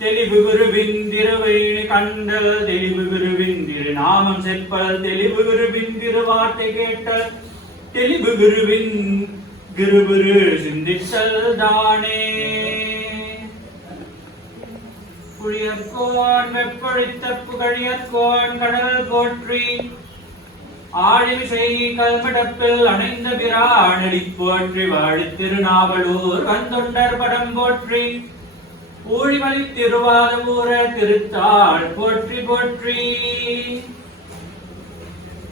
தெளிவு குருவின் திருவேணி கண்டல் தெளிவு குருவின் திரு நாமம் செப்பல் தெளிவு குருவின் திருவார்த்தை கேட்டல் தெளிவு குருவின் குருகுரு சிந்தித்தல் தானே. புளியற்கோன் வெப்பழித்த புகழியற்கோன் கடல் போற்றி ஆழிமிசை கல்மடப்பில் அணைந்த பிரானடி போற்றி வாழித் திருநாவலூர் வந்தொண்டர் படம் போற்றி ஊழிமலி திருவாதூர திருத்தாள் போற்றி போற்றி.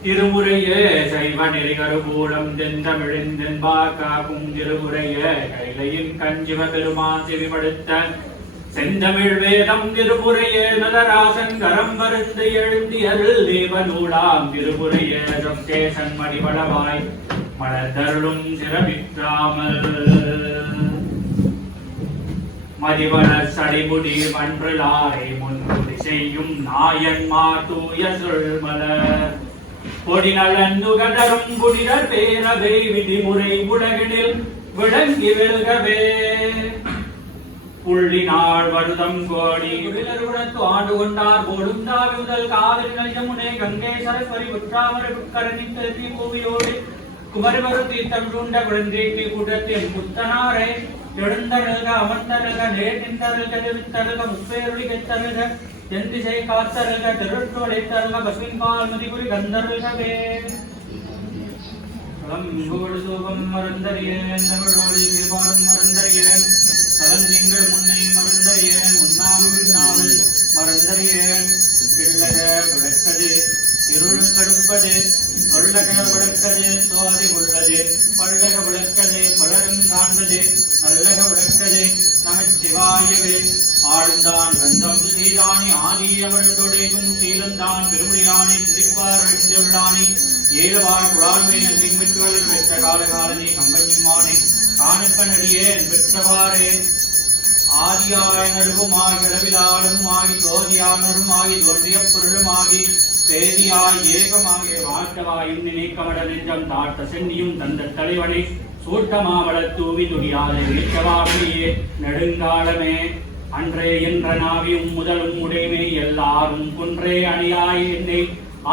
திருமுறையே சைவ நெறிகருபூலம் தென்தமிழிந்தென்பாக்காகும் திருமுறையே கைலையின் கஞ்சிவ பெருமான் செவிமடுத்த செந்தமிழ் வேதம் திருமுறையே நலராசன் கரம் வருந்து எழுந்தி அருள் தேவ நூலாம் திருமுறையே சொக்கேசன் மணிபடவாய் மலர்தருளும் சிறப்பிற்றாமல் மதிவளர் சடைமுடி மன்றலாரை முன்குடி செய்யும் நாயன்மார் தூய சொல்மலர் கொடி நலந்துகதரும் குடிடர் பேரவை விதிமுறை உலகினில் விளங்கி வெல்கவே புள்ளி நாள் வருதம் கோடி விலருடத்து ஆண்டு கொண்டார் போடும் தாவி முதல் காவிரி நல்யமுனை கங்கை சரஸ்வதி உற்றாமர புட்கரணி தெல்வி பூவியோடு குமரிவரு தீர்த்தம் சூண்ட குழந்தைக்கு கூட்டத்தில் புத்தனாரை எழுந்தருக அமர்ந்தருக நேர்ந்தருக திருத்தருக முப்பேருளி கெத்தருக என் திசை காத்தருக திருற்றோடை தருக பசுவின் பால் மதிபுரி கந்தருகவே சோகம் மறந்தறியேன் தமிழோடி திருபாடும் மறந்தறியேன் தலந்திங்கள் முன்னை மறந்தறியேன் முன்னாவில் நாவல் மறந்தறியேன் பிள்ளக விளக்கது இருள் கடுப்பது கொள்ளக விளக்கது சோதி உள்ளது பள்ளக விளக்கது பலரும் காண்பது நல்லக விளக்கது நமச்சிவாயவே ஆழ்ந்தான் கந்தம் செய்தானி ஆதியவள் தொடையும் சீலந்தான் பெருமுடியானை சிரிப்பார் அழிந்துள்ளானே ஏழுவார் குழாழ்மை நன்றி பெற்றவர்கள் பெற்ற காலகாலனே கம்பஞ்சிம்மானே காணுக்கனடியேன் பெற்றவாறே ஆதியாய் நடுவுமாகி அளவிலாளமுமாகி தோதியானருமாகி தோன்றிய பொருளுமாகி பேதியாய் ஏகமாகிய வாழ்க்கவாயும் நினைக்கமட நெஞ்சம் தாட்ட சென்னியும் தந்த தலைவனை சூட்டமாவள தூவி துடியாத இணைக்கவாமையே நெடுங்காலமே அன்றே என்ற நாவியும் முதலும் உடைமை எல்லாரும் குன்றே அணியாய் என்னை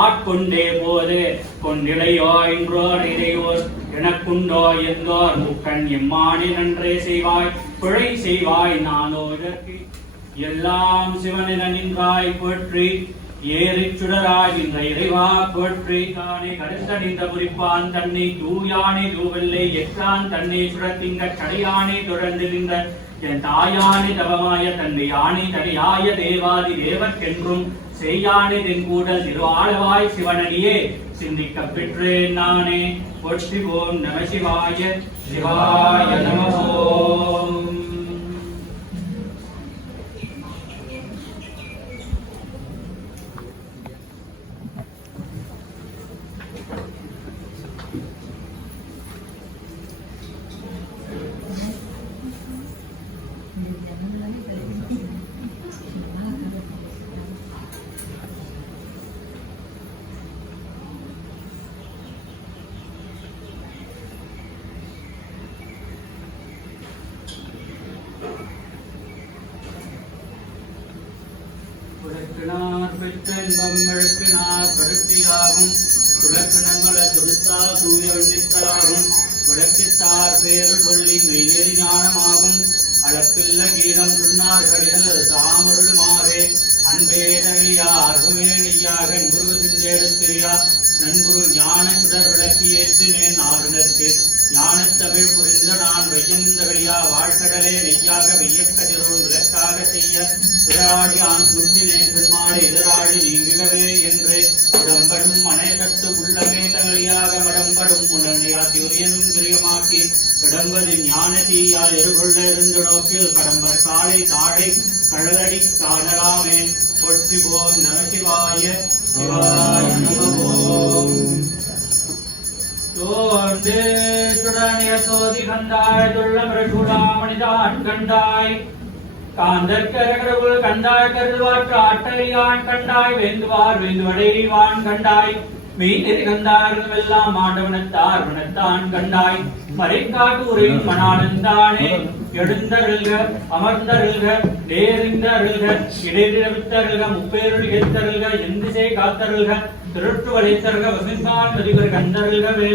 ஆட்கொண்டே போது கொண்டிலையோ என்றோர் இதையோர் எனக்குண்டோ எந்தோர் முக்கண் எம்மானி நன்றே செய்வாய் பிழை செய்வாய் நானோ இதற்கு எல்லாம் சிவனென நின்றாய் போற்றி ஏறிச் சுடராய் இந்த இறைவா போற்றி தானே கருத்தணிந்த குறிப்பான் தன்னை தூயானே தூவெல்லை எட்டான் தன்னை சுடத்திங்க கடையானே தொடர்ந்து நின்ற என் தாயானே தவமாய தன்னை யானே தனியாய தேவாதி தேவர்க்கென்றும் செய்யானே தென்கூடல் திரு ஆளவாய் சிவனடியே சிந்திக்க பெற்றேன் நானே போற்றி ஓம் நம சிவாய சிவாய நம ஓம். பெற்றின்பம் பருத்தியாகும் துளக்கிணங்கள துடுத்தால் தூய வெண்ணித்தலாகும் விளக்கித்தார் பேரு சொல்லி மெய்நெறி ஞானமாகும் அளப்பில்ல கீதம் சொன்னார் கடிகள் தாமருளுமாறே அன்பே தகிலியா அர்வமே நெய்யாக குரு சிந்தேடுத்திரியா நண்புரு ஞான சுடர் விளக்கி ஏற்றினேன் ஆறுனருக்கு ஞானத்தமிழ் புரிந்த நான் வையம் தகழியா வாழ்கடலே நெய்யாக வெய்யக்கதிரோன் விளக்காக செய்ய பிறராடி ஆண் குந்தினேன் பெருமாளை எதிராடி நீங்குகவே என்று உடம்படும் மனைகட்டு உள்ளமே தகழியாக மடம்படும் உடனடியா திரியனும் கிரியமாக்கி இடம்பது ஞான தீயால் எருகொள்ள இருந்து நோக்கில் கடம்பர் காலை தாழை கடலடி காணலாமே பொற்றி போம் நமசிவாய சிவாய நமவோம். தோன்றே சுடனிய சோதி கண்டாய் துள்ளமர சூடாமணிதான் கண்டாய் காந்தற்கரகடவுள் கண்டாய் கருள்வாற்று ஆட்டறியான் கண்டாய் வேந்துவார் வேந்துவடைவான் கண்டாய் மீனிருந்தார்கள் எல்லாம் ஆண்டவனத்தார் வனத்தான் கண்டாய் மறைக்காட்டூரின் மணானந்தானே எழுந்தருள்க அமர்ந்தருள்க நேரிந்தருள்க இடையிறவித்தருள்க முப்பேருள் எத்தருள்க எந்திசை காத்தருள்க திருட்டு வளைத்தருக வசிம்பான் மதிவர் கந்தருள்கவே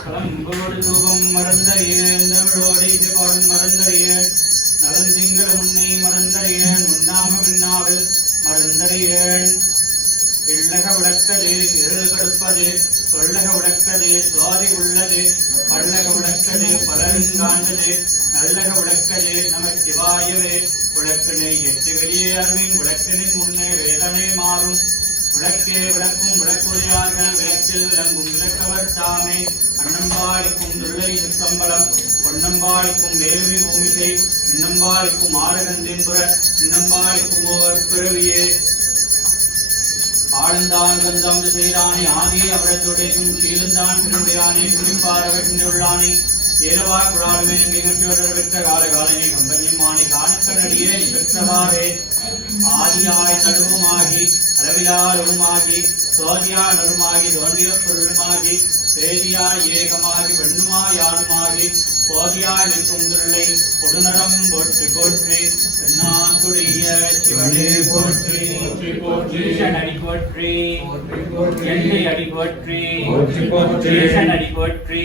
கலங்கோடு தூகம் மறந்தறியேன் தமிழோடை பாடும் மறந்தறியேன் நலந்திங்கள் முன்னை மறந்தறியேன் முன்னாம பின்னாவில் மறந்தறியேன் இல்லக விளக்கதே இருள் கடுப்பதே சொல்லக விளக்கதே சுவாதி உள்ளதே பல்லக விளக்கதே பலருங்காண்டதே நல்லக விளக்கதே நம சிவாயவே விளக்கினை எட்டு வெளியே அறிவின் விளக்கினின் முன்னே வேதனை மாறும் விளக்கே விளக்கும் விளக்குடையார்கள் விளக்கில் விளங்கும் விளக்கவர் தாமே அன்னம்பாடிக்கும் துள்ளை சித்தம்பலம் பொன்னம்பாடிக்கும் வேள்வி பூமிசை இன்னம்பாடிக்கும் ஆரகந்தின்புற இன்னம்பாடிக்கும் ஓவர் பிறவியே ஆழ்ந்தான் கந்தம் செய்தானே ஆதி அவரத்துடையும் சீலந்தான் திருடையானே குறிப்பாரவற்றுள்ளானே ஏலவா குழாலுமே நிகழ்ச்சி பெற்ற காலகாலனே கம்பஞ்சிமானே காணக்கனடியே பெற்றவாறே ஆதியாய் தடுவுமாகி அளவிலாலுமாகி சோதியாய் நருமாகி தோன்றிய பொருளுமாகி பேதியாய் ஏகமாகி பெண்ணுமாயானுமாகி போதியாய் நிற்கும் திருளை கொடுநரம் போற்றி போற்றி தென்னாட்டுடைய சிவனே போற்றி அடி போற்றி எண்ணெய் அடி போற்றி அடி போற்றி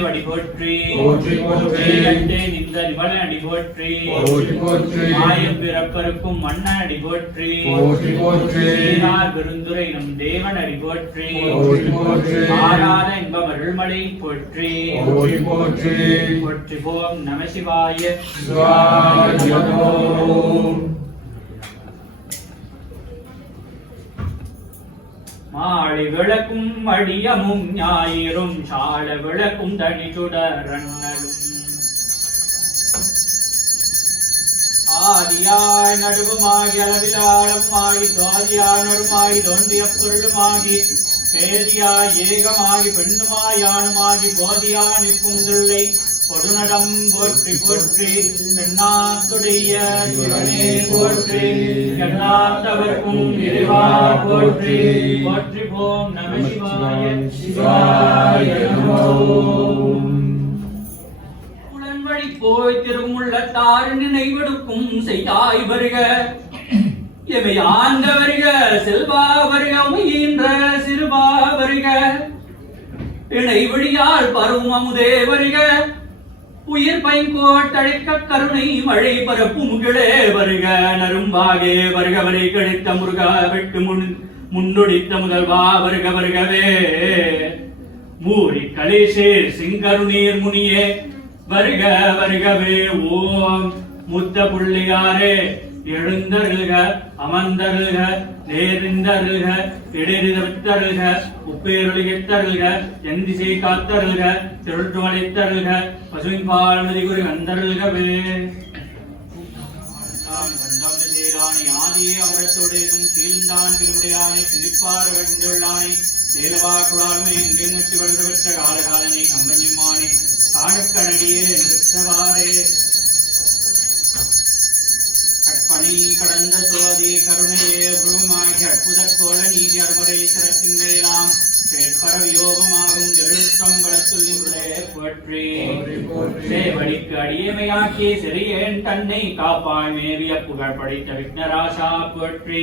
அடி போற்றி நின்ற நிபலன் அடி போற்றி மாயம் பிறப்பருக்கும் மன்னன் அடி போற்றி பெருந்துரை நம் தேவன் அடி போற்றி ஆராத இன்பம் அருள்மலை போற்றி போற்றி போம் நம சிவாய மாழி விளக்கும் மடியமும் ஞாயிறும் சால விளக்கும் தனி சுடரண்ணலும் ஆதியாய் நடுவுமாகி அளவிலாளமாகி சுவாதியாய் நடுமாகி தோன்றிய பொருளுமாகி பேதியாய் ஏகமாகி பெண்ணுமாயானுமாகி போதியாய் நிற்கும் தில்லை கொடுநடம் போற்றி போற்றி தென்னாத்துடைய சிவனே போற்றி எல்லாத்தவர்க்கும் இறைவா போற்றி போற்றி போம் நம சிவாய சிவாய நமோ உடன்வழி போய் திருமுள்ள தாறு நினைவெடுக்கும் செய்யாய் வருக எவை ஆண்ட வருக செல்வா வருக உயின்ற சிறுவா வருக இணை வழியால் பரும் அமுதே வருக உயிர் பைங்கோட்டழைக்க கருணை மழை பரப்பு முகிழே வருக நரும்பாகே வருக வரை கிடைத்த முருகா வெட்டு முன்னொடித்த முதல்வா வருக வருகவே மூரி கலேசே சிங்கருநீர் முனியே வருக வருகவே ஓம் முத்த புள்ளியாரே எழுந்தருள்க அமர்ந்தருள்க நேர்ந்தருள்க இடைநிறுத்தருள்க உப்பேருளித்தருள்க எந்திசை காத்தருள்க திருட்டு வளைத்தருள்க பசுவின் பால்மதி குரு வந்தருள்கவே ஆதியே அவரத்தோடையும் சீழ்ந்தான் திருமுடையானை சிந்திப்பார் வெண்டுள்ளானை சேலவா குழாலுமே எங்கே முற்றி வளர்ந்து பெற்ற காலகாலனை கம்பஞ்சிமானை காணுக்கணடியே பெற்றவாறே கற்பனை கடந்த சோதி கருணையே புருவமாகி அற்புத கோல நீதி அறுமுறை சிறப்பின் மேலாம் கேட்பர வியோகமாகும் எழுத்தம் வளத்துள்ளே போற்றி சேவடிக்கு அடியமையாக்கி சிறியேன் தன்னை காப்பாய் மேவிய புகழ் படைத்த விக்னராசா போற்றி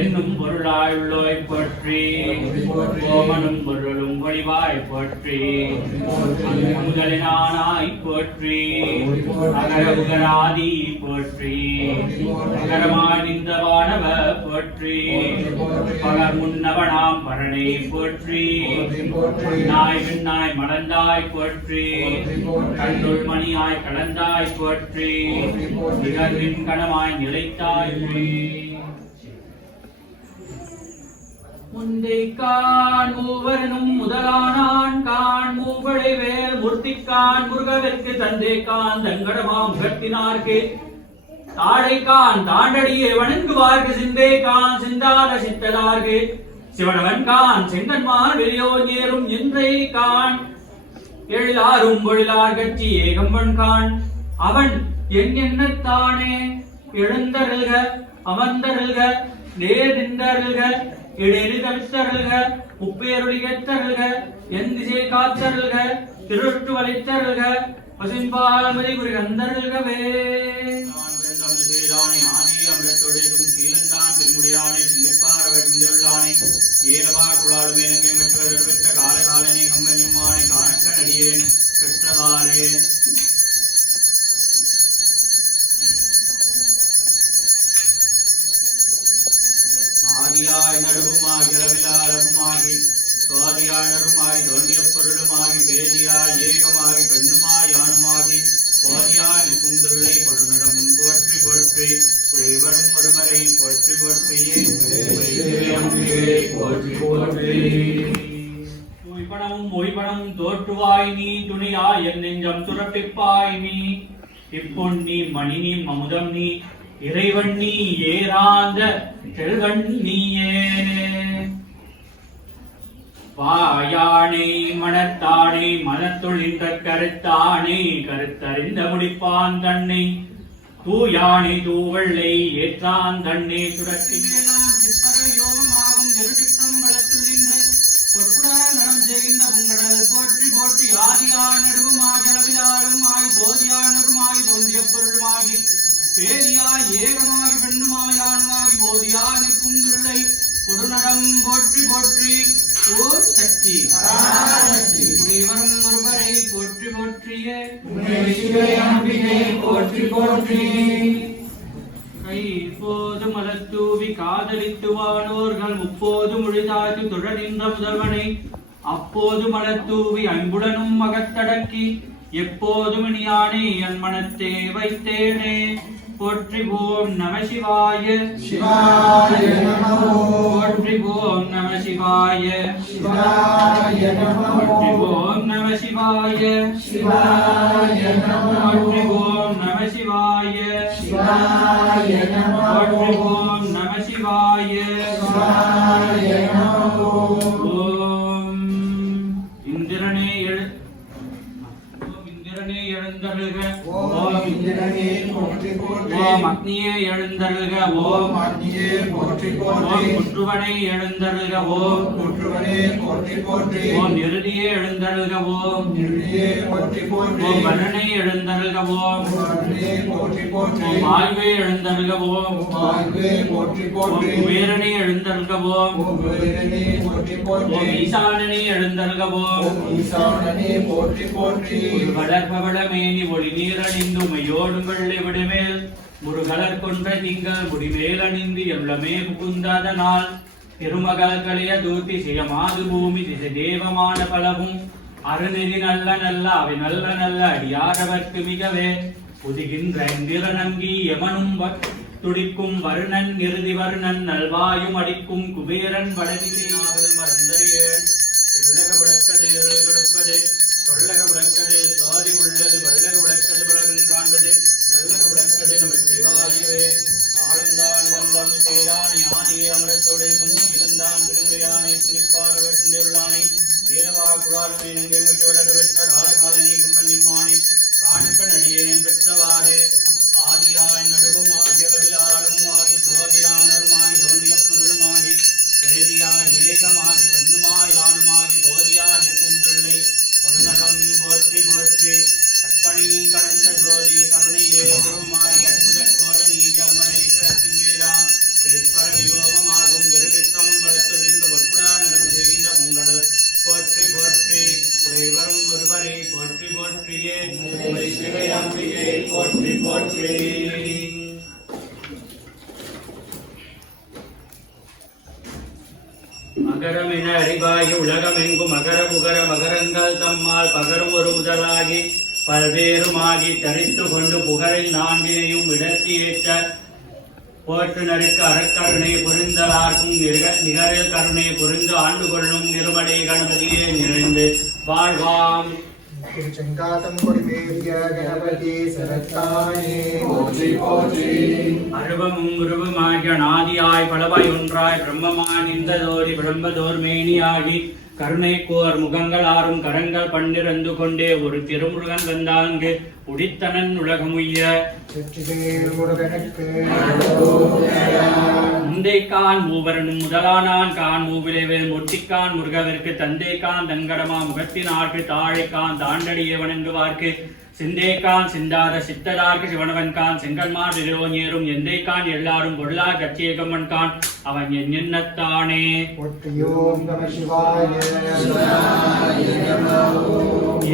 என்னும் பொருளாயுள்ளோய் போற்றி ஓமனும் பொருளும் ஒளிவாய் போற்றி முதலினானாய் போற்றி அகர உகராதி போற்றி அகரமாய் நின்றவானவ போற்றி பகர் முன்னவனாம் பரணி போற்றி நாய் விண்ணாய் மலர்ந்தாய் போற்றி கண்ணுள் மணியாய் கலந்தாய் போற்றி நிகழ்வின் கணமாய் நிலைத்தாய் முந்தை கான் மூவரனும் முதலானான் கான் மூவளை வேல் மூர்த்திக்கான் முருகவிற்கு தந்தை கான் தங்கடமா முகத்தினார்க்கு தாழைக்கான் தாண்டடியே வணங்குவார்க்கு சிந்தை கான் சிந்தாத சித்ததார்க்கு சிவனவன் கான் செங்கன்மார் வெளியோர் ஏறும் எந்தை கான் எழிலாரும் பொழிலார் கட்சி ஏகம்பன் கான் அவன் என் எண்ணத்தானே எழுந்தருள்க அமர்ந்தருள்க நின்றருள்க இடெறி தவித்தருள்க முப்பேருளிகத்தருள்க என் திசை காத்தருள்க திருட்டு வளைத்தருள்க பசிம்பால்மதி குறி கந்தருள்கவே அமிர்தொடையும் சீலந்தான் திருமுடியானை சிந்திப்பாரவர்களானே ஏலவா குழாலும் எனங்கை மற்றவர்கள் பெற்ற காலகாலனை கம்பனியுமானை காணக்க நடிகேன் பெற்றவாறே ஆதியாய் நடுவுமாகி அளவிலாரமுமாகி சுவாதியானருமாகி தோன்றிய பொருளுமாகி பேதியாய் ஏகமாகி பெண்ணுமாய் யானுமாகி போதியாய் நிற்கும் திருளை பொருநடம் போற்றி போற்றி உடைவரும் ஒருமரை போற்றி போற்றியே போற்றி போற்றி மொய்பணமும் மொய்பணமும் தோற்றுவாய் நீ துணியாய் என் நெஞ்சம் துறப்பிப்பாய் நீ இப்பொன்னி மணி நீ அமுதம் நீ இறைவன் நீ ஏராந்த செல்வன் நீயே வாயானே மனத்தானே மனத்துளின்ற கருத்தானே கருத்தறிந்த முடிப்பான் தன்னை தூயானே தூவள்ளை ஏற்றான் தன்னை சுடத்தி சிப்பரயோகமாகும் நெருடித்தம் வளர்த்துகின்ற பொற்புடம் செய்கின்ற உங்கடல் போற்றி போற்றி ஆதியாய் நடுவுமாய் அளவிலாலும் ஆய் சோதியானருமாய் தோன்றிய பொருளுமாகி பேதியாய் ஏகமாகி பெண்ணுமாயானுமாகி போதியாய் நிற்கும் துள்ளை கொடுநடம் போற்றி போற்றி ஓம் சக்தி உடையவரும் ஒருவரை போற்றி போற்றியே போற்றி போற்றி கை இப்போது மலத்தூவி காதலித்து வானோர்கள் முப்போது மொழிதாய்த்து தொடர்ந்த முதல்வனை அப்போது மலத்தூவி அன்புடனும் மகத்தடக்கி எப்போதும் இனியானே என் மனத்தே வைத்தேனே போற்றி ஓம் நம சிவாய சிவாய நமோ போற்றி ஓம் நம சிவாய சிவாய நமோ போற்றி ஓம் நம சிவாய சிவாய நமோ போற்றி ஓம் நம சிவாய சிவாய நமோ போற்றி ஓம் நம சிவாய சிவாய நமோ ஓம் இந்திரனே எழுந்தருள்க ஓம் இந்திரனே போற்றி போற்றி ஓம் அக்னியே எழுந்தருள்க ஓம் அக்னியே போற்றி போற்றி ஓம் குற்றுவனை எழுந்தருள்க ஓம் குற்றுவனே போற்றி போற்றி ஓம் நிருதியே எழுந்தருள்க ஓம் நிர்வியே போற்றி போற்றி ஓம் வரணை எழுந்தருள்க ஓம் வருணே போற்றி போற்றி ஓம் வாயுவே எழுந்தருள்க ஓம் வாயுவே போற்றி ஓம் போற்றி குபேரனே எழுந்தருள்க ஓம் ஓம் குபேரனே போற்றி போற்றி ஓம் ஈசானனே எழுந்தருள்க ஓம் ஓம் ஈசானனே போற்றி போற்றி வளர்பவளமேனி ஒளி நீரணிந்து உமையோடும் வெள்ளை விடுமேல் முருகலர் கொன்ற திங்கள் முடிமேல் அணிந்து எவ்வளமே புகுந்ததனால் திருமகள்களைய தூர்த்தி செய்யமாது பூமி திசை தேவமான பலவும் அருநெறி நல்ல நல்ல அவை நல்ல நல்ல அடியாரவர்க்கு மிகவே புதுகின்ற இந்திரநங்கி யமனும் துடிக்கும் வருணன் இறுதி வருணன் நல்வாயும் அடிக்கும் குபேரன் வடதிசை நாவல் மறந்தறியேள் திருளக விளக்கதேறு கொடுப்பது சொல்லக விளக்கது சாதி உள்ளது வல்லக விளக்கது பலரும் காண்பது நல்லக விளக்கது நம சிவாயவே ஆழ்ந்தான் வந்தம் செய்தான் யானையே அமரத்தோடு இருந்தான் திருமுறையானை சிந்திப்பார் சிந்தியுள்ளானை ஏவா குழாலுமை நங்கை மிட்டு வளர பெற்ற காலகாலனை கும்மன்னிமானை காண்க நடிகேன் பெற்றவாறே ஆதியாய் நடுவுமாகி அளவிலாருமாகி சோதியானருமாகி தோன்றிய பொருளுமாகி செய்தியாய் ஏகமாகி பெண்ணுமாய் ஆணுமாகி போதியா நிற்கும் தொல்லை பொருநகம் போற்றி போற்றி கற்பனையும் கடந்த ஜோதி கருணையே குருமாய் அற்புத கோல நீஜமரேஸ்வரத்தின் மேலாம் தேஸ்வர வியோகமாகும் பெருகித்தம் வளர்த்தொழிந்து ஒற்புடா நடம் செய்கின்ற பொங்கடல் போற்றி போற்றி உடைவரும் ஒருவரை போற்றி போற்றியே சிவை அம்பிகை போற்றி போற்றி மகரம் என அறிவாகி உலகமெங்கும் மகர முகர மகரங்கள் தம்மால் பகரும் ஒரு முதலாகி பல்வேறுமாகி தரித்து கொண்டு புகழில் நான்கினையும் விடத்தி ஏற்ற போற்றுனருக்கு அறக்கருணை புரிந்தலார்க்கும் நிகரில் கருணை புரிந்து ஆண்டு கொள்ளும் நிருமடை கணபதியே நிறைந்து வாழ்வாம் செங்காத்தம் கொடிமேவிய கணபதி சரத்தானே போற்றி போற்றி அருவமும் உருவமாகிய நாதியாய் பலவாய் ஒன்றாய் பிரம்மமாய் நின்றதோடி பிரம்மதோர் மேனியாகி கருணை கோர் முகங்கள் ஆறும் கரங்கள் பன்னிரண்டு கொண்டே ஒரு திருமுருகன் வந்தாங்கு உடித்தனன் உலகமுய்ய முந்தைக்கான் மூவரனும் முதலானான் கான் மூவிலைவேல் முட்டிக்கான் முருகவிற்கு தந்தைக்கான் தங்கடமா முகத்தினார்க்கு தாழைக்கான் தாண்டடியவன் என்பவார்க்கு சிந்தேக்கான் சிந்தாத சித்ததார்க்கு சிவனவன்கான் செங்கன்மார் இரோஞேரும் எந்தைக்கான் எல்லாரும் பொருளா கச்சேகம்மன்கான் அவன் எண்ணத்தானே.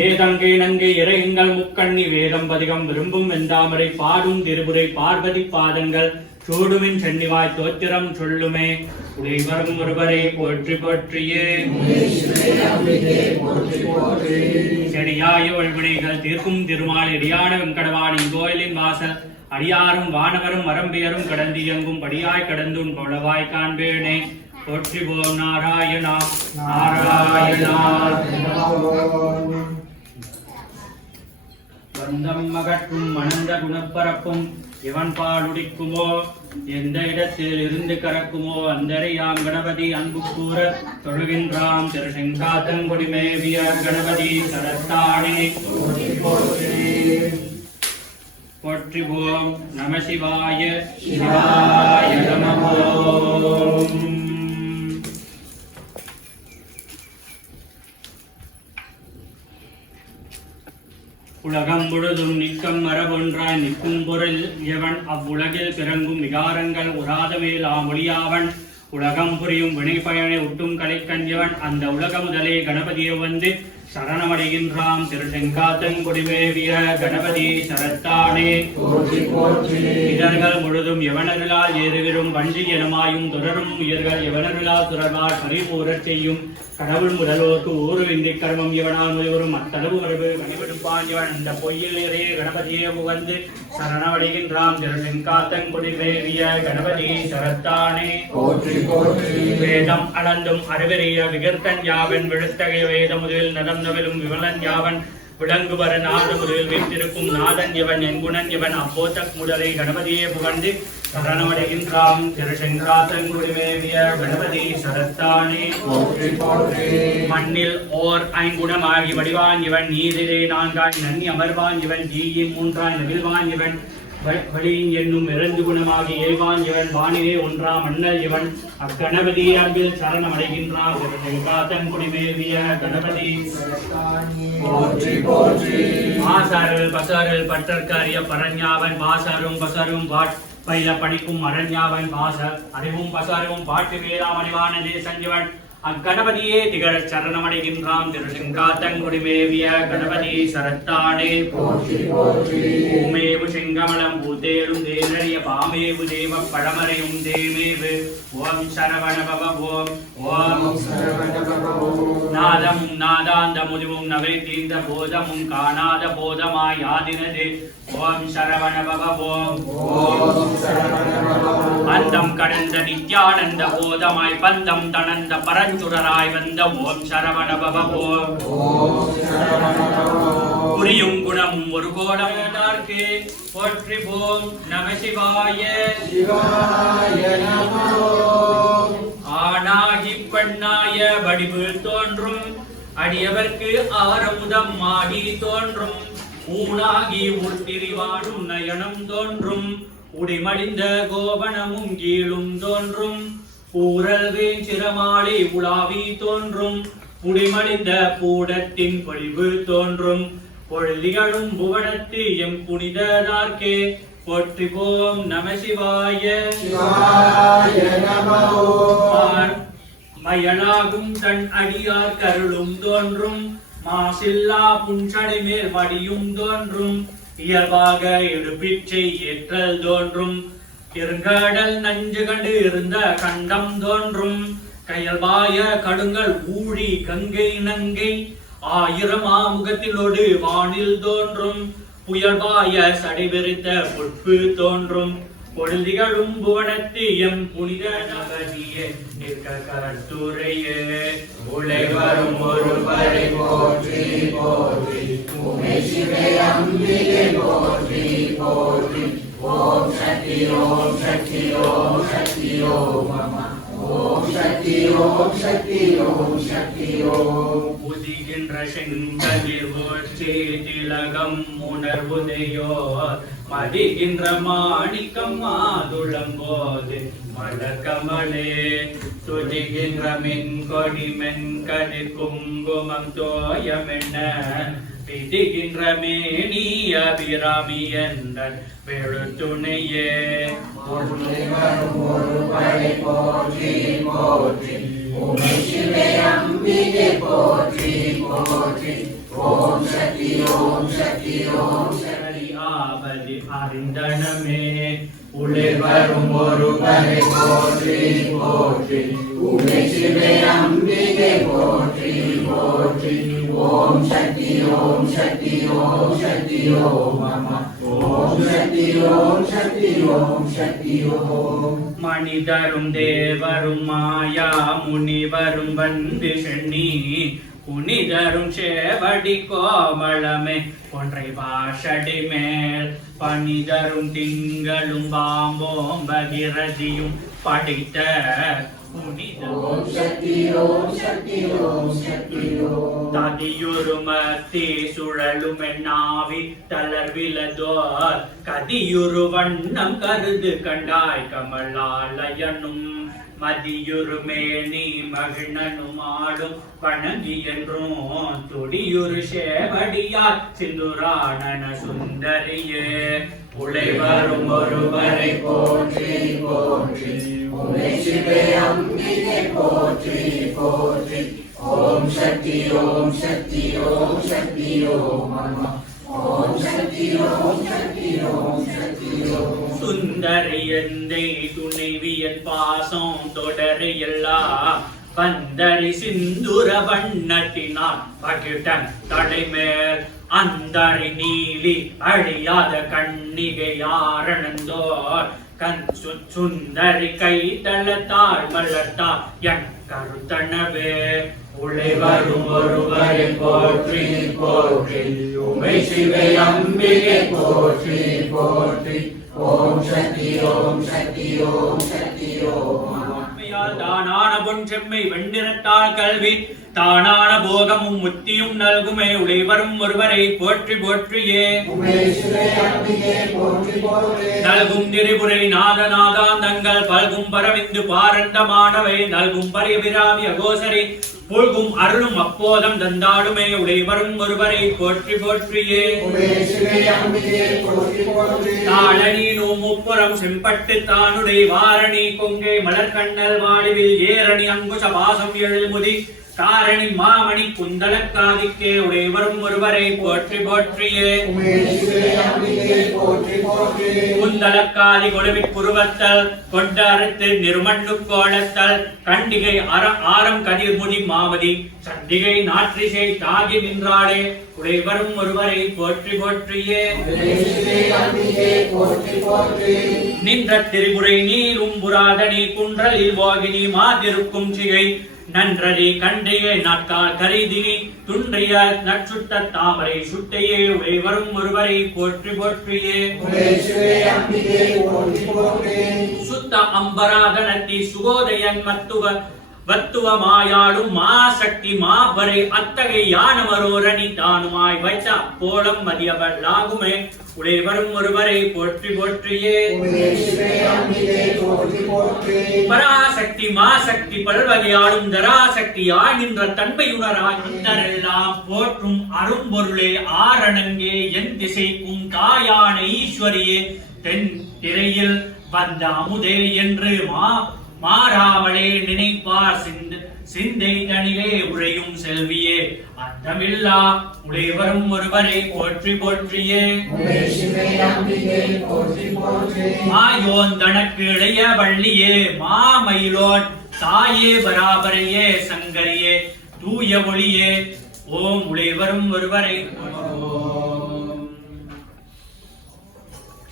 ஏதங்கை நங்கை இறையுங்கள் முக்கண்ணி வேதம் பதிகம் விரும்பும் வெந்தாமரை பாடும் திருபுரை பார்வதி பாதங்கள் சூடுமின் சென்னிவாய் தோத்திரம் சொல்லுமே உடைவரும் ஒருவரை போற்றி போற்றியே. செடியாய வழிவினைகள் தீர்க்கும் திருமால் இடியான வெங்கடவானின் கோயிலின் வாசல் அடியாரும் வானவரும் வரம்பியரும் கடந்து இயங்கும் படியாய் கடந்தும் கொளவாய் காண்பேனே போற்றிவோம் நாராயணா நாராயணா. பந்தம் மகற்றும் மணந்த குணப்பரப்பும் இவன் பாலுடிக்குமோ எந்த இடத்தில் இருந்து கறக்குமோ அந்தரையாம் கணபதி அன்பு கூற தொழுகின்றாம் திரு செங்காத்தங்குடி மேவிய கணபதி சரத்தானே போற்றிவோம். நம சிவாய சிவாய நமோ. உலகம் முழுதும் நிற்கும் மரபொன்றாய் நிற்கும் பொருள் எவன் அவ்வுலகில் பிறங்கும் விகாரங்கள் உராதமேல் ஆமொழியாவன் உலகம் புரியும் வினை பயனை ஒட்டும் கலைக்கஞ்சவன் அந்த உலக முதலே கணபதியை வந்து சரணமடைகின்றாம் திரு செங்காத்தங்குடிமேவிய கணபதி சரத்தானே இதர்கள் முழுதும் எவனர்களால் ஏறுவிரும் வஞ்சி எனமாயும் தொடரும் உயர்கள் எவனர்களால் துறவார் பரிபூரச் செய்யும் கடவுள் முதல்வோர்க்கு ஊறு விந்தி கர்மம் இவனால் முழுவரும் அத்தளவு மரபு கனிவெடுப்பான் இவன் அந்த பொய்யில் நிறைய கணபதியை முகந்து சரணமடைகின்றாம் திரு செங்காத்தங்குடிமேவிய கணபதி சரத்தானே வேதம் அளந்தும் அறிவறிய விகர்த்தன் யாவன் விழுத்தகைய வேத முதலில் நடந்தவலும் விமலன் யாவன் விளங்குவர நாத முதலில் வைத்திருக்கும் நாதன் இவன் என்குணன் இவன் அப்போத்த முதலை கணபதியே புகழ்ந்து சரணமடைகின்றாம் திரு செங்காத்தங்குடிமேவிய கணபதி சரத்தானே மண்ணில் ஓர் ஐங்குணமாகி வடிவான் இவன் நீதிலே நான்காய் நன்னி அமர்வான் இவன் தீயின் மூன்றாய் நவில்வான் இவன் வழியின் என்னும் இறந்து குணமாகி ஏவான் இவன் வானிலே ஒன்றா மன்னல் இவன் அக்கணபதி அன்பில் சரணமடைகின்றான் செங்காத்தங்குடிமேவிய கணபதி ஆசாரல் பசாரல் பற்றற்காரிய பரஞ்ஞாவன் பாசாரும் பசரும் பயில பணிக்கும் அரண்யாவன் பாச அறிவும் பசாரவும் பாட்டு வேளாமணிவான தேசஞ்சவன் அக்கணபதியே திகழ சரணமடைகின்றாம் திரு செங்காத்தங்குடிமேவிய கணபதி சரத்தானே பூமேவு செங்கமலம் பூத்தேரும் தேனறிய பாமேவு தேவ பழமறையும் தேமேவு ஓம் சரவண பவ ஓம் ஓம் நாதமும் நாதாந்த முதுவும் நவை தீர்ந்த போதமும் காணாத போதமாய் ஆதினது ஓம் சரவண பவ ஓம் அந்தம் கடந்த நித்யானந்த போதமாய் பந்தம் தனந்த பரஞ்சுரராய் வந்த ஓம் சரவண பவ ஓம் புரியும் குணமும் ஒரு கோடமார்க்கு போற்றி போம் நம சிவாய ஆனாகி பெண்ணாய வடிவு தோன்றும் அடியவர்க்கு ஆரமுதம் ஆகி தோன்றும் ஊனாகி உள்திரிவாடும் நயனம் தோன்றும் உடிமடிந்த கோவணமும் கீழும் தோன்றும் ஊரல் வேஞ்சிரமாளி உலாவி தோன்றும் உடிமடிந்த பூடத்தின் பொழிவு தோன்றும் பொழுதிகளும் புவனத்து எம் புனிதனார்க்கே போற்றி போம் நம சிவாய மயனாகும் தன் அடியார் கருளும் தோன்றும் மாசில்லா புன்சடை மேல் மடியும் தோன்றும் இயல்பாக எடுப்பிச்சை ஏற்றல் தோன்றும் இருங்கடல் நஞ்சு கண்டு இருந்த கண்டம் தோன்றும் கயல்பாய கடுங்கள் ஊழி கங்கை நங்கை ஆயிரம் ஆமுகத்திலோடு வானில் தோன்றும் புயல்பாய சடைபெறித்த பொற்பு தோன்றும் பொழுதிகளும் புவனத்து எம் புனித நகரியே நிற்க கருத்துரையே உழைவரும் ஒருவரை போற்றி போற்றி போற்றி போற்றி ஓம் சக்தி ஓம் சக்தி ஓம் சக்தி ஓம் ஓம் சக்தி ஓம் சக்தி ஓம் சக்தி ஓம் உதிக்கின்ற செங்கதிர் போற்றி திலகம் உணர்வுதையோ மதிக்கின்ற மாணிக்கம் மாதுளம் போது மலர்கமலே துதிக்கின்ற மென்கொடி மென்கதிர் குங்குமம் தோயமென்ன பிடிக்கின்ற மேனி அபிராமி என்ற வெளுத்துணையே போற்றி வரும் ஒரு படை போற்றி போற்றி ஓம் சிவே அம்பிகை போற்றி போற்றி ஓம் சக்தி ஓம் சக்தி ஓம் சக்தி ஆவதி அறிந்தனமே உளிர் வரும் ஒரு படை போற்றி போற்றி ஓம் சிவே அம்பிகை போற்றி போற்றி ஓம் சக்தி ஓம் சக்தி ஓம் சக்தி ஓம் அம்மா ஓம் சக்தி ஓம் சக்தி ஓம் சக்தி ஓம் மனிதரும் தேவரும் மாயா முனிவரும் வந்து சென்னி புனிதரும் சேவடி கோமளமே ஒன்றை வாஷடி மேல் பனிதரும் திங்களும் பாம்போம் பகிரதியும் படித்த ஓம் சக்தி ஓம் சக்தி ஓம் சக்தி ஓம் ததியுருமத்தி சுழலும் என்னாவி தளர்விலதோர் கதியுரு வண்ணம் கருது கண்டாய் கமலாலயனும் மதியுருமேனி மகிழ்னனுமாடும் வணங்கி என்றும் துடியுரு சேவடியார் சிந்துராணன சுந்தரியே உழைவரும் ஒருவரை போற்றி போற்றி ஓம் சிவே அம்பிகை போற்றி போற்றி ஓம் சக்தி ஓம் சக்தி ஓம் சக்தி ஓம் அம்மா ஓம் சக்தி ஓம் சக்தி ஓம் சக்தி ஓம் சுந்தரியந்தை துணைவியன் பாசம் தொடரையெல்லா பந்தரி சிந்துர வண்ணத்தினான் பகிட்டன் தலைமேல் அந்தரி நீலி அழியாத கண்ணிகை யாரணந்தோர் கண் சுந்தரி கை தளத்தாள் மலர்த்தாள் என் கருத்தனவே உழைவரும் ஒருவரை போற்றி போற்றி உமை சிவை அம்பிகை போற்றி போற்றி ஓம் சக்தி ஓம் சக்தி ஓம் சக்தி ஓம் தானான பொன் செம்மை வெண்ணிறத்தால் கல்வி தானான போகமும் முத்தியும் நல்குமே உழைவரும் ஒருவரை போற்றி போற்றியே நல்கும் திரிபுரை நாதநாதாந்தங்கள் பல்கும் பரவிந்து பாரண்டமானவை நல்கும் பரியபிராமி அகோசரி புல்கும் அருளும் அப்போதம் தந்தாடுமே உடைவரும் ஒருவரை போற்றி போற்றியே தாழனி முப்புறம் செம்பட்டு தானுடை வாரணி கொங்கை மலர்கண்ணல் வாழிவில் ஏரணி அங்குச பாசம் எழுமுதி தாரணி மாமணி குந்தலக்காதிக்கே உடைவரும் ஒருவரை போற்றி போற்றியே குந்தலக்காதி கொடுவிற் புருவத்தல் கொண்ட அறுத்து நிர்மண்ணு கோலத்தல் கண்டிகை ஆரம் கதிர்முடி மாமதி சண்டிகை நாற்றிசை தாகி நின்றாளே உடைவரும் ஒருவரை போற்றி போற்றியே நின்ற திரிபுரை நீரும் புராதனி குன்றலில் வாகினி மாதிருக்கும் சிகை நன்றதி கண்டிகை நாட்கால் கரிதினி துன்றிய நற்சுட்ட தாமரை சுட்டையே உடைவரும் ஒருவரை போற்றி போற்றியே சுத்த அம்பராதனத்தி சுகோதயன் வத்துவமாயாளும் மாசக்தி மாபரை அத்தகை யானவரோரணி தானுமாய் வைத்த அப்போலம் மதியவல்லாகுமே உடைவரும் ஒருவரை போற்றி போற்றியே பராசக்தி மாசக்தி பல்வகையாளும் தராசக்தி ஆகின்ற தன்மையுணராய் இந்தரெல்லாம் போற்றும் அரும்பொருளே ஆரணங்கே என் திசைக்கும் தாயான ஈஸ்வரியே தென் திரையில் வந்த அமுதே என்று மாறாமலே நினைப்பார் சிந்தை தனிலே உழையும் செல்வியே அந்தமில்லா உடைவரும் ஒருவரை போற்றி போற்றியே மாயோன் தனக்கு இளைய வள்ளியே மாமயிலோன் தாயே பராபரையே சங்கரியே தூய ஒளியே ஓம் உடைவரும் ஒருவரை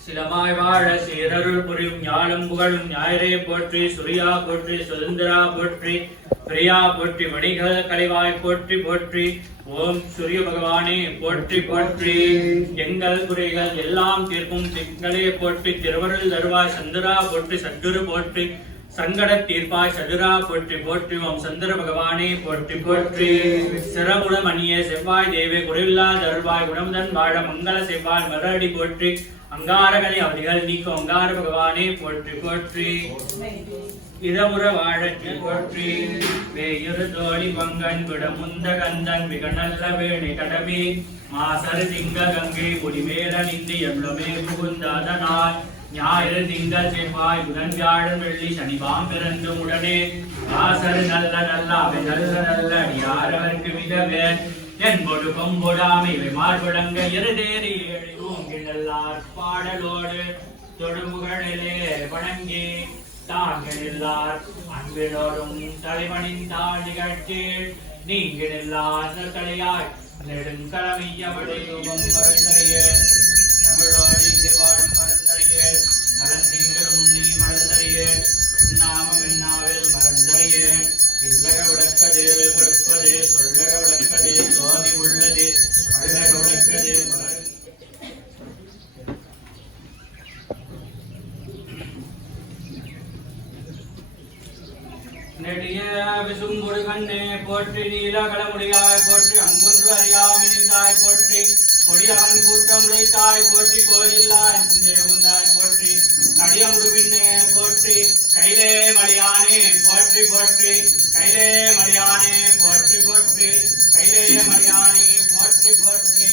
சிலமாய் வாழ சீரருள் புரியும் ஞானம் புகழும் ஞாயிறே போற்றி சுரியா போற்றி சுதந்திரா போற்றி பிரியா போற்றி வணிகள் கலைவாய் போற்றி போற்றி ஓம் சூரிய பகவானே போற்றி போற்றி எங்கள் குறைகள் எல்லாம் தீர்க்கும் திங்களே போற்றி திருவருள் தருவாய் சந்திரா போற்றி சத்குரு போற்றி சங்கட தீர்ப்பாய் சதுரா போற்றி போற்றி ஓம் சந்திர பகவானே போற்றி போற்றி சிறகுட மணியே செவ்வாய் தேவே குறைவில்லா தருவாய் குணமுதன் வாழ மங்கள செவ்வாய் மரடி போற்றி அங்காரகனை அவதிகள் நீக்கும் அங்கார பகவானே போற்றி போற்றி இதமுற வாழற்கு போற்றி வேயுறு தோழி பங்கன் விடமுந்த கந்தன் விகநல்ல வேணி கடவி மாசரு திங்க கங்கை குடிமேல நின்று எவ்வளவே புகுந்தாதனாய் ஞாயிறு திங்கள் செவ்வாய் புதன் வியாழன் வெள்ளி சனிவாம் பிறந்து உடனே ஆசரு நல்ல நல்ல அவை நல்ல நல்ல அடியாரவர்க்கு மிகவே என் பொடு கொம்பொடாமை மார்புடங்க இருதேறி ஏழி ஓங்கிழல்லார் பாடலோடு தொடுமுகளிலே வணங்கி தாங்கிழல்லார் அன்பிலோடும் தலைவனின் தாழ் நிகழ்ச்சியில் நீங்கிழல்லார் தலையாய் நெடுங்கலமையவடை ரூபம் மறந்தறிய தமிழோடு இங்கே பாடும் மறந்தறிய நலந்தீங்கள் முன்னி மறந்தறிய உன்னாமம் என்னாவில் மறந்தறிய இல்லக விளக்கதே கொடுப்பதே சொல்லக விளக்கதே சோதி உள்ளது அழக விளக்கதே நெடிய விசும்புடு கண்ணே போற்றி நீலகலமுடியாய் போற்றி அங்குன்று அறியாமினிந்தாய் போற்றி கொடியவன் கூட்டம் உழைத்தாய் போற்றி கோயில்லாய் தேவுந்தாய் போற்றி கடியமுடுவின்னே போற்றி கைலே மலையானே போற்றி போற்றி கைலே மலையானே போற்றி போற்றி கைலே மலையானே போற்றி போற்றி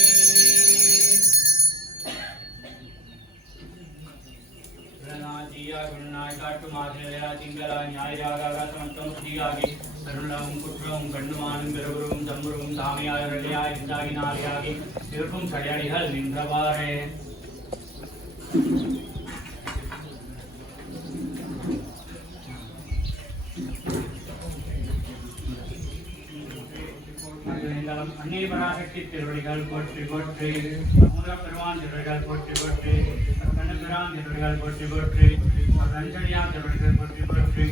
காட்டு மாதிரியா திங்களா ஞாயிறாக சமத்துவம் ஸ்ரீயாகி கருணவும் குற்றவும் கண்ணுமானும் பெருகுரும் தம்புரும் சாமியார் வெள்ளையாய் இருந்தாகி நாளையாகி இருக்கும் சடையடிகள் நின்றவாறே அன்னை பராசக்தி திருவடிகள் போற்றி போற்றி பெருவான் திருவடிகள் போற்றி போற்றி கண்ணபிரான் திருவடிகள் போற்றி போற்றி ரஞ்சனியான் திருவடிகள் போற்றி போற்றி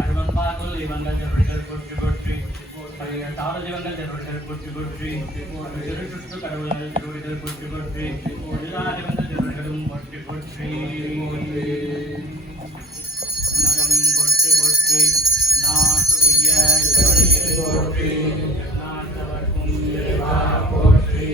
அருவம்பாக்குள் இவங்கள் திருவடிகள் போற்றி போற்றி தாரதிவங்கள் திருவடிகள் போற்றி போற்றி திருச்சுற்று கடவுள்கள் திருவடிகள் போற்றி போற்றி எல்லாதிவங்கள் திருவடிகளும் போற்றி போற்றி போற்றி போற்றி நாட்டுடைய போற்றி நாட்டவர்க்கும் போற்றி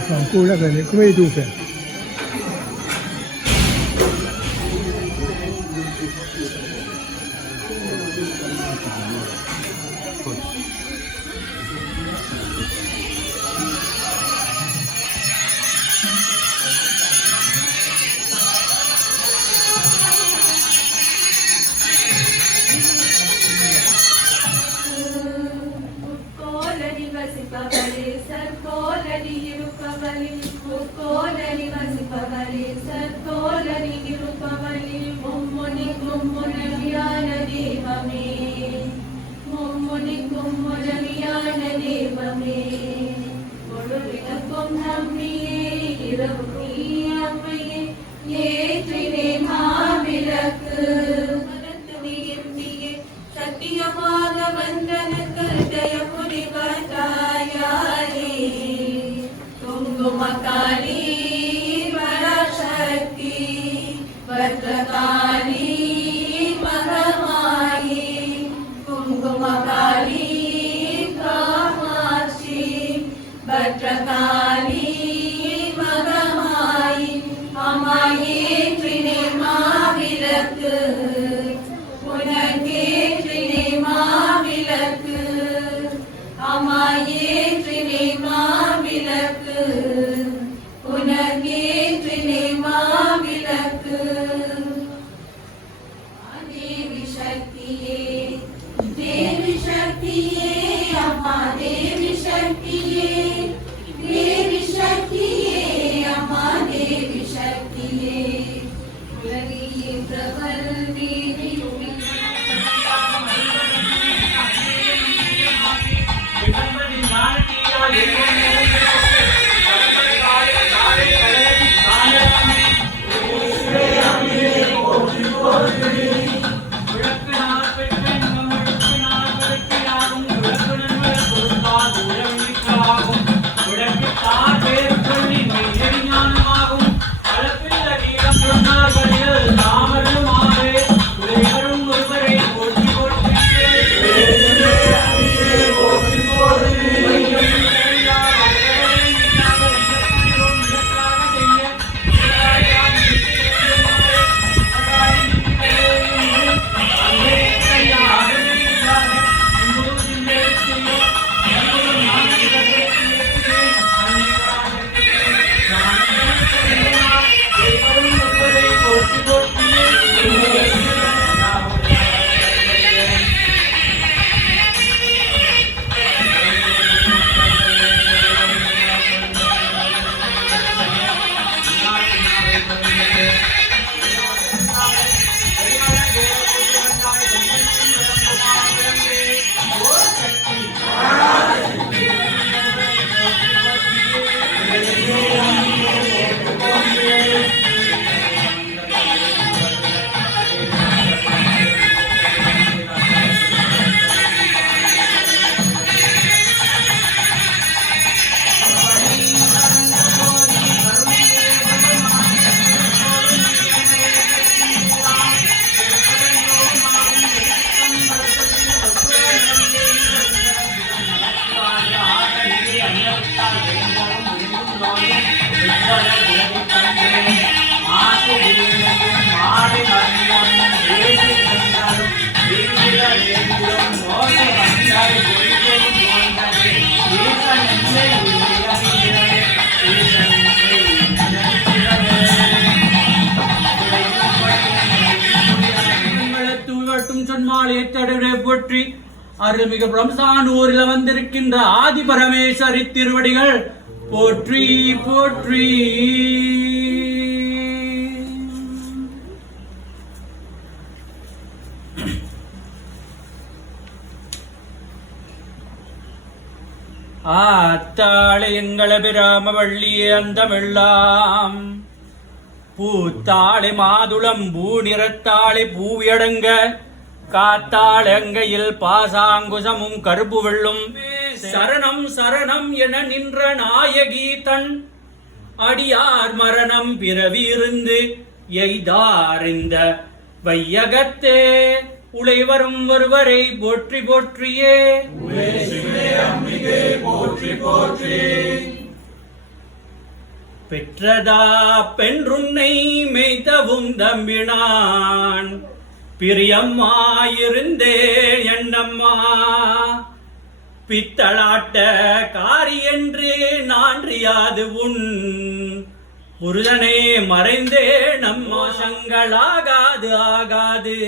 反顾那个维度分。போற்றி அருள்மிகு பிரம்சானூரில் வந்திருக்கின்ற ஆதி பரமேஸ்வரி திருவடிகள் போற்றி போற்றி. ஆத்தாளை எங்கள பிராம வள்ளியே அந்தமெல்லாம் பூத்தாளை மாதுளம் பூ நிறத்தாளை பூவியடங்க காத்தாள் அங்கையில் பாசாங்குசமும் கருப்பு வெள்ளும் சரணம் சரணம் என நின்ற நாயகி தன் அடியார் மரணம் பிறவி இருந்து எய்தார் இந்த வையகத்தே உழைவரும் ஒருவரை போற்றி போற்றியே. பெற்றதா பெண்ணுன்னை மெய்தவும் தம்பினான் பிரியம்மாயிருந்தேன் என்னம்மா பித்தளாட்ட காரி என்று நான்றியாது உன் புருஷனே மறைந்தே நம்மோ சங்களாகாது ஆகாது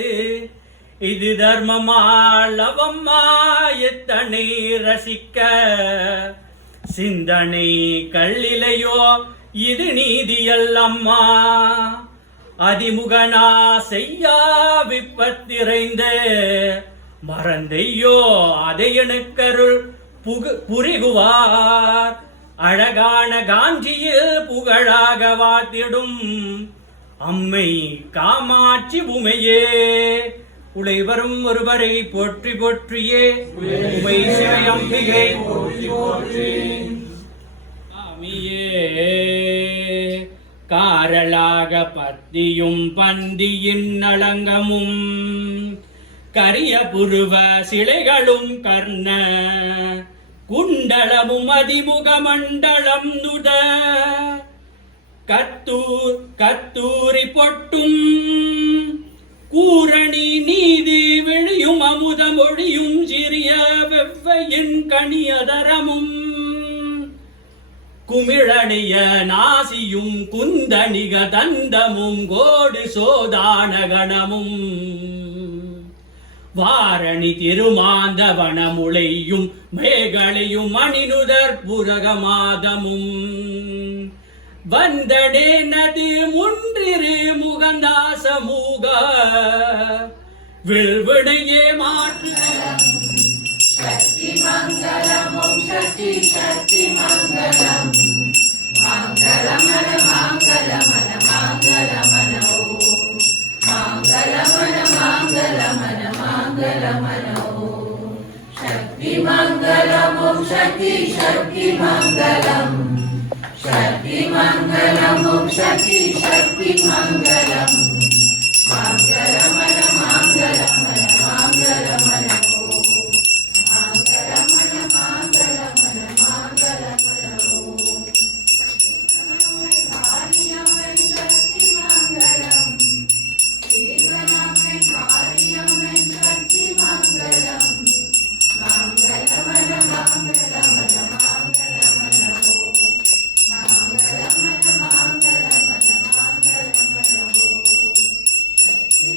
இது தர்மமாளவம்மா எத்தனை ரசிக்க சிந்தனை கள்ளிலையோ இது நீதியல்லம்மா அதிமுகனா செய்யா விப்பத்திரைந்த மறந்தையோ அதை எனக்கருள் புரிகுவார் அழகான காஞ்சியில் புகழாக வாத்திடும் அம்மை காமாட்சி உமையே உழைவரும் ஒருவரை போற்றி போற்றியே. உமை சிவையம்பிகை அமியே காரளாக பத்தியும் பந்தியின் நலங்கமும் கரிய புருவ சிலைகளும் கர்ண குண்டலமும் அதிமுக மண்டலம் நுத கத்தூரி பொட்டும் கூரணி நீதி வெளியும் அமுதமொழியும் சிறிய வெவ்வையின் கணியதரமும் குமிழடைய நாசியும் குந்தணிக தந்தமும் கோடு சோதானகணமும் வாரணி திருமாந்தவனமுளையும் மேகலையும் மணிநுதற் புரகமாதமும் வந்தடே நதி முன்றிரு முகந்தாசமூக வில்விடையே மாற்று சக்தி மங்களம் ஓம் சக்தி சக்தி மங்களம் மங்களமன மங்களமன மங்களமன ஓம் மங்களமன மங்களமன மங்களமன ஓம் சக்தி மங்களம் ஓம் சக்தி சக்தி மங்களம் சக்தி மங்களம் ஓம் சக்தி சக்தி மங்களம் மங்களமன மங்களமன மங்களமன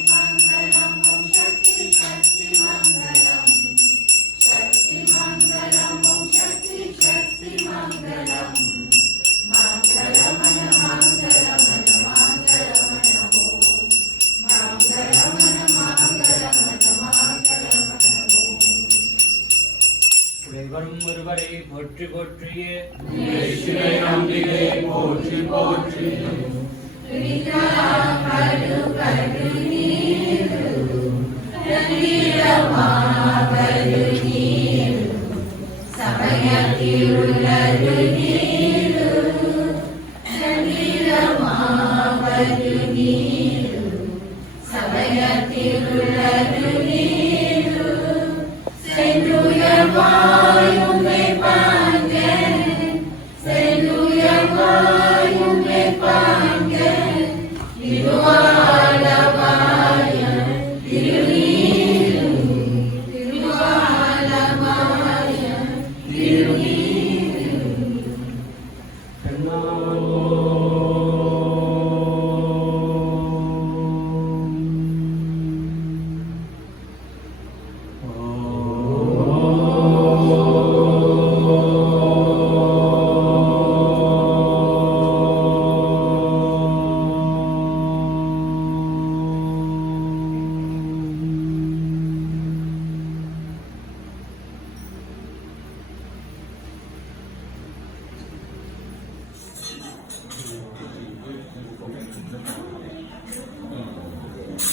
Mangala போற்றி போற்றியே சிவை அம்பிகை போற்றி போற்றி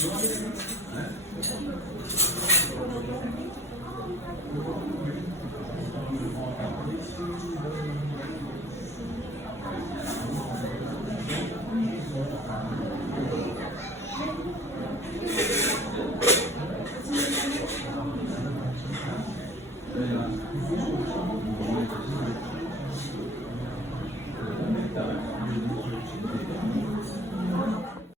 Thank you.